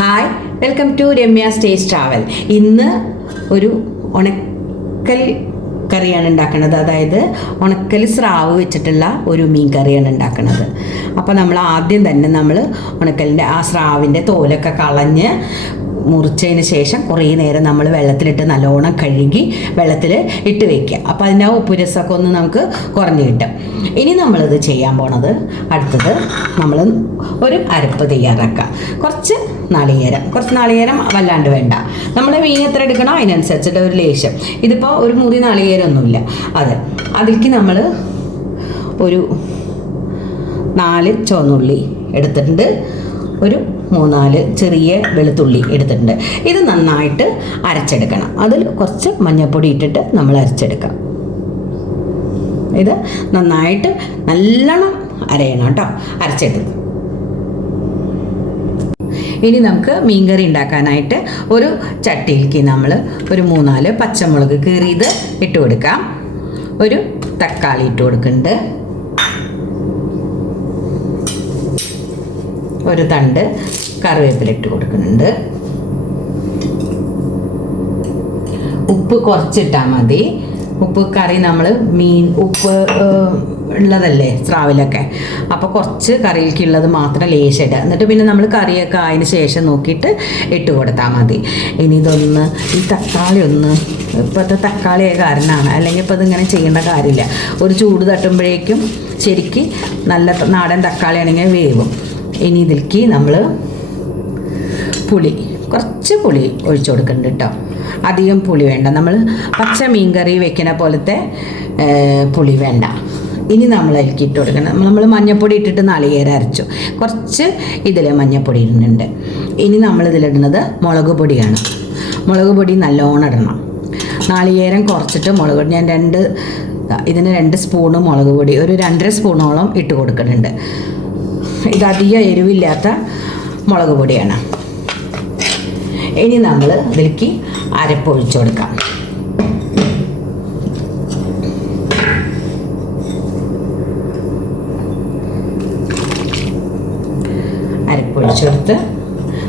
Hi, welcome to Ramya's taste travel. ഇന്ന് ഒരു ഉണക്കൽ കറിയാണ് ഉണ്ടാക്കുന്നത്. അതായത് ഉണക്കൽ സ്രാവ് വെച്ചിട്ടുള്ള ഒരു മീൻ കറിയാണ് ഉണ്ടാക്കുന്നത്. അപ്പോൾ നമ്മൾ ആദ്യം തന്നെ ഉണക്കലിൻ്റെ ആ സ്രാവിൻ്റെ തോലൊക്കെ കളഞ്ഞ് മുറിച്ചതിന് ശേഷം കുറേ നേരം നമ്മൾ വെള്ളത്തിലിട്ട് നല്ലോണം കഴുകി വെള്ളത്തിൽ ഇട്ട് വയ്ക്കുക. അപ്പോൾ അതിൻ്റെ ആ ഉപ്പ് രസമൊക്കെ ഒന്ന് നമുക്ക് കുറഞ്ഞ് കിട്ടും. ഇനി നമ്മളിത് ചെയ്യാൻ പോണത്, അടുത്തത് നമ്മൾ ഒരു അരപ്പ് തയ്യാറാക്കുക. കുറച്ച് നാളികേരം വല്ലാണ്ട് വേണ്ട. നമ്മൾ മീൻ എത്ര എടുക്കണോ അതിനനുസരിച്ചിട്ട് ഒരു ലേശം. ഇതിപ്പോൾ ഒരു മുറി നാളികേരമൊന്നുമില്ല. അതിലേക്ക് നമ്മൾ ഒരു 4 ചുവന്നുള്ളി എടുത്തിട്ടുണ്ട്, ഒരു 3-4 ചെറിയ വെളുത്തുള്ളി എടുത്തിട്ടുണ്ട്. ഇത് നന്നായിട്ട് അരച്ചെടുക്കണം. അതിൽ കുറച്ച് മഞ്ഞൾപ്പൊടി ഇട്ടിട്ട് നമ്മൾ അരച്ചെടുക്കാം. ഇത് നന്നായിട്ട് നല്ലോണം അരയണം കേട്ടോ, അരച്ചെടുക്കും. ഇനി നമുക്ക് മീൻകറി ഉണ്ടാക്കാനായിട്ട് ഒരു ചട്ടിയിലേക്ക് നമ്മൾ ഒരു 3-4 പച്ചമുളക് കീറിയത് ഇട്ട് കൊടുക്കാം. ഒരു തക്കാളി ഇട്ട് കൊടുക്കുന്നുണ്ട്, ഒരു തണ്ട് കറിവേപ്പില ഇട്ട് കൊടുക്കുന്നുണ്ട്. ഉപ്പ് കുറച്ചിട്ടാൽ മതി. ഉപ്പ് കറി നമ്മൾ ഉപ്പ് ഉള്ളതല്ലേ സ്രാവിലൊക്കെ, അപ്പോൾ കുറച്ച് കറിയിലേക്കുള്ളത് മാത്രം ലേശം ഇടുക. എന്നിട്ട് പിന്നെ നമ്മൾ കറിയൊക്കെ അതിന് ശേഷം നോക്കിയിട്ട് ഇട്ട് കൊടുത്താൽ മതി. ഇനി ഇതൊന്ന് ഈ തക്കാളി ഇപ്പോഴത്തെ തക്കാളിയായ കാരണമാണ്, അല്ലെങ്കിൽ ഇപ്പോൾ ഇതിങ്ങനെ ചെയ്യേണ്ട കാര്യമില്ല. ഒരു ചൂട് തട്ടുമ്പോഴേക്കും ശരിക്ക് നല്ല നാടൻ തക്കാളി ആണെങ്കിൽ വേവും. ഇനി ഇതിലേക്ക് നമ്മൾ കുറച്ച് പുളി ഒഴിച്ചു കൊടുക്കുന്നുണ്ട് കേട്ടോ. അധികം പുളി വേണ്ട, നമ്മൾ പച്ച മീൻ കറി വെക്കുന്ന പോലത്തെ പുളി വേണ്ട. ഇനി നമ്മൾ അതിലേക്ക് ഇട്ട് കൊടുക്കണം. നമ്മൾ മഞ്ഞൾപ്പൊടി ഇട്ടിട്ട് നാളികേരം അരച്ചു, കുറച്ച് ഇതിൽ മഞ്ഞൾപ്പൊടി ഇടുന്നുണ്ട്. ഇനി നമ്മളിതിലിടുന്നത് മുളക് പൊടിയാണ്. മുളക് പൊടി നല്ലോണം ഇടണം. നാളികേരം കുറച്ചിട്ട് മുളക് പൊടി ഞാൻ ഇതിന് 2 സ്പൂണ് മുളക് പൊടി, ഒരു 2.5 സ്പൂണോളം ഇട്ട് കൊടുക്കുന്നുണ്ട്. ഇതധികം എരിവില്ലാത്ത മുളക് പൊടിയാണ്. ഇനി നമ്മൾ ഇതിലേക്ക് അരപ്പൊഴിച്ചു കൊടുക്കാം. അരപ്പൊഴിച്ചെടുത്ത്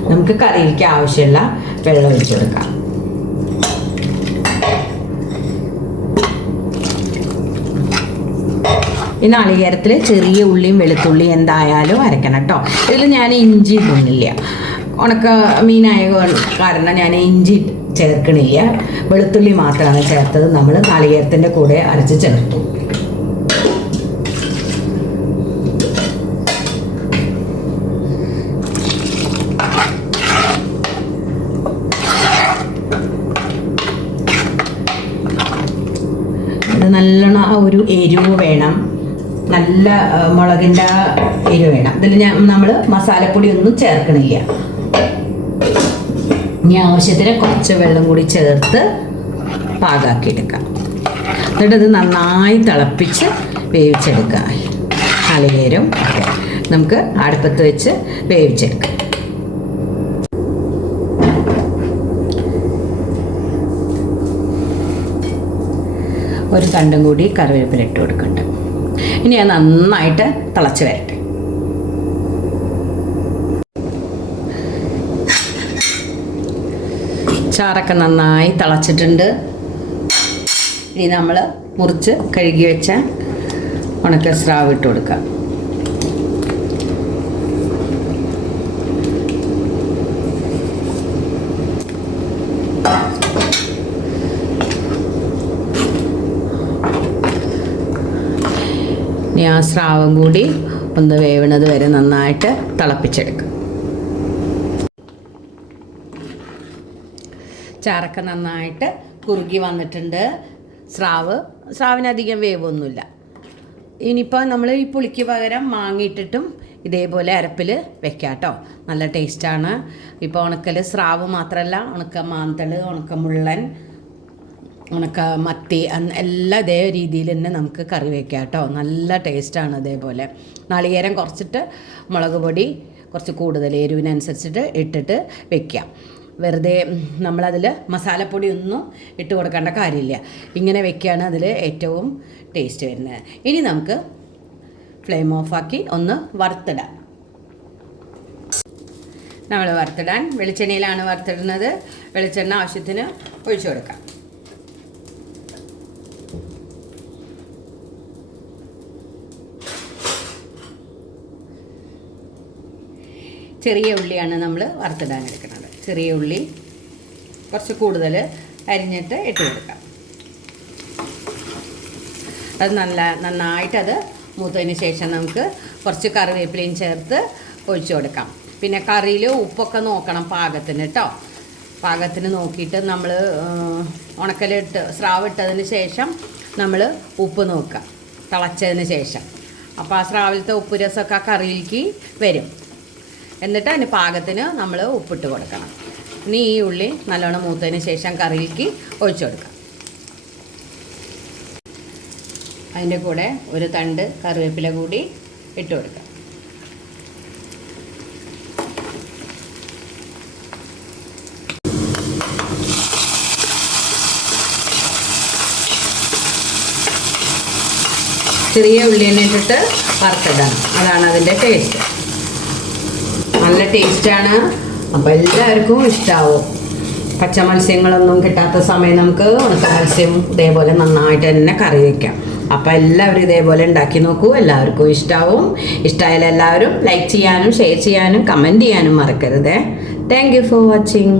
നമുക്ക് കറിയിലേക്ക് ആവശ്യമുള്ള വെള്ളം ഒഴിച്ചു കൊടുക്കാം. ഈ നാളികേരത്തിൽ ചെറിയ ഉള്ളിയും വെളുത്തുള്ളിയും എന്തായാലും അരക്കണം കേട്ടോ. ഇതിൽ ഞാൻ ഇഞ്ചി ഇടുന്നില്ല, ഉണക്ക മീനായ കാരണം ഞാൻ ഇഞ്ചി ചേർക്കണില്ല. വെളുത്തുള്ളി മാത്രമാണ് ചേർത്തത്. നമ്മൾ നാളികേരത്തിൻ്റെ കൂടെ അരച്ച് ചേർത്തു. ഇത് നല്ലോണം ഒരു എരിവ് വേണം, നല്ല മുളകിൻ്റെ എരിവ് വേണം. ഇതിൽ നമ്മൾ മസാലപ്പൊടി ഒന്നും ചേർക്കണില്ല. ഇനി ആവശ്യത്തിന് കുറച്ച് വെള്ളം കൂടി ചേർത്ത് പാകാക്കിയെടുക്കാം. എന്നിട്ട് ഇത് നന്നായി തിളപ്പിച്ച് വേവിച്ചെടുക്കുക. നാളികേരം നമുക്ക് അടുപ്പത്ത് വെച്ച് വേവിച്ചെടുക്കാം. ഒരു തണ്ടും കൂടി കറിവേപ്പില ഇട്ട് കൊടുക്കുന്നുണ്ട്. ഇനി അത് നന്നായിട്ട് തിളച്ച് വരട്ടെ. ചാറൊക്കെ നന്നായി തിളച്ചിട്ടുണ്ട്. ഇനി നമ്മൾ മുറിച്ച് കഴുകി വെച്ച ഉണക്ക സ്രാവ് ഇട്ട് കൊടുക്കാം. ഇനി ആ സ്രാവും കൂടി ഒന്ന് വേവണത് വരെ നന്നായിട്ട് തിളപ്പിച്ചെടുക്കുക. ചാറൊക്കെ നന്നായിട്ട് കുറുകി വന്നിട്ടുണ്ട്. സ്രാവിനധികം വേവൊന്നുമില്ല. ഇനിയിപ്പോൾ നമ്മൾ ഈ പുളിക്ക് പകരം മാങ്ങിയിട്ടിട്ടും ഇതേപോലെ അരപ്പിൽ വെക്കാം കേട്ടോ. നല്ല ടേസ്റ്റാണ്. ഇപ്പോൾ ഉണക്കൽ സ്രാവ് മാത്രമല്ല, ഉണക്ക മാന്തൾ, ഉണക്ക മുള്ളൻ, ഉണക്ക മത്തി എല്ലാം ഇതേ രീതിയിൽ തന്നെ നമുക്ക് കറി വയ്ക്കാം കേട്ടോ. നല്ല ടേസ്റ്റാണ്. ഇതേപോലെ നാളികേരം കുറച്ചിട്ട് മുളക് പൊടി കുറച്ച് കൂടുതൽ എരിവിനനുസരിച്ചിട്ട് ഇട്ടിട്ട് വെക്കാം. വെറുതെ നമ്മളതിൽ മസാലപ്പൊടി ഒന്നും ഇട്ട് കൊടുക്കേണ്ട കാര്യമില്ല. ഇങ്ങനെ വെക്കുകയാണ് അതിൽ ഏറ്റവും ടേസ്റ്റ് വരുന്നത്. ഇനി നമുക്ക് ഫ്ലെയിം ഓഫാക്കി ഒന്ന് വറുത്തിടാം. നമ്മൾ വറുത്തിടാൻ വെളിച്ചെണ്ണയിലാണ് വറുത്തിടുന്നത്. വെളിച്ചെണ്ണ ആവശ്യത്തിന് ഒഴിച്ചു കൊടുക്കാം. ചെറിയ ഉള്ളിയാണ് നമ്മൾ വറുത്തിടാൻ എടുക്കുന്നത്. ചെറിയ ഉള്ളി കുറച്ച് കൂടുതൽ അരിഞ്ഞിട്ട് ഇട്ട് കൊടുക്കാം. അത് നന്നായിട്ടത് മൂത്തതിന് ശേഷം നമുക്ക് കുറച്ച് കറിവേപ്പിലയും ചേർത്ത് ഒഴിച്ചു കൊടുക്കാം. പിന്നെ കറിയിൽ ഉപ്പൊക്കെ നോക്കണം പാകത്തിന് കേട്ടോ. പാകത്തിന് നോക്കിയിട്ട് നമ്മൾ സ്രാവ് ഇട്ടതിന് ശേഷം നമ്മൾ ഉപ്പ് നോക്കുക തിളച്ചതിന് ശേഷം. അപ്പോൾ ആ സ്രാവിലത്തെ ഉപ്പ് രസമൊക്കെ ആ കറിയിലേക്ക് വരും. എന്നിട്ട് അതിന് പാകത്തിന് നമ്മൾ ഉപ്പിട്ട് കൊടുക്കണം. ഇനി ഈ ഉള്ളി നല്ലോണം മൂത്തതിന് ശേഷം കറിയിലേക്ക് ഒഴിച്ചു കൊടുക്കാം. അതിൻ്റെ കൂടെ ഒരു തണ്ട് കറിവേപ്പില കൂടി ഇട്ട് കൊടുക്കാം. ചെറിയ ഉള്ളി തന്നെ ഇട്ടിട്ട് വറുത്തിടണം. അതാണ് അതിൻ്റെ ടേസ്റ്റ്. നല്ല ടേസ്റ്റാണ്. അപ്പോൾ എല്ലാവർക്കും ഇഷ്ടമാവും. പച്ച മത്സ്യങ്ങളൊന്നും കിട്ടാത്ത സമയം നമുക്ക് ഉണക്ക മത്സ്യം ഇതേപോലെ നന്നായിട്ട് തന്നെ കറി വയ്ക്കാം. അപ്പോൾ എല്ലാവരും ഇതേപോലെ ഉണ്ടാക്കി നോക്കൂ. എല്ലാവർക്കും ഇഷ്ടമാവും. ഇഷ്ടമായാലും എല്ലാവരും ലൈക്ക് ചെയ്യാനും ഷെയർ ചെയ്യാനും കമൻറ്റ് ചെയ്യാനും മറക്കരുത്. Thank you for watching.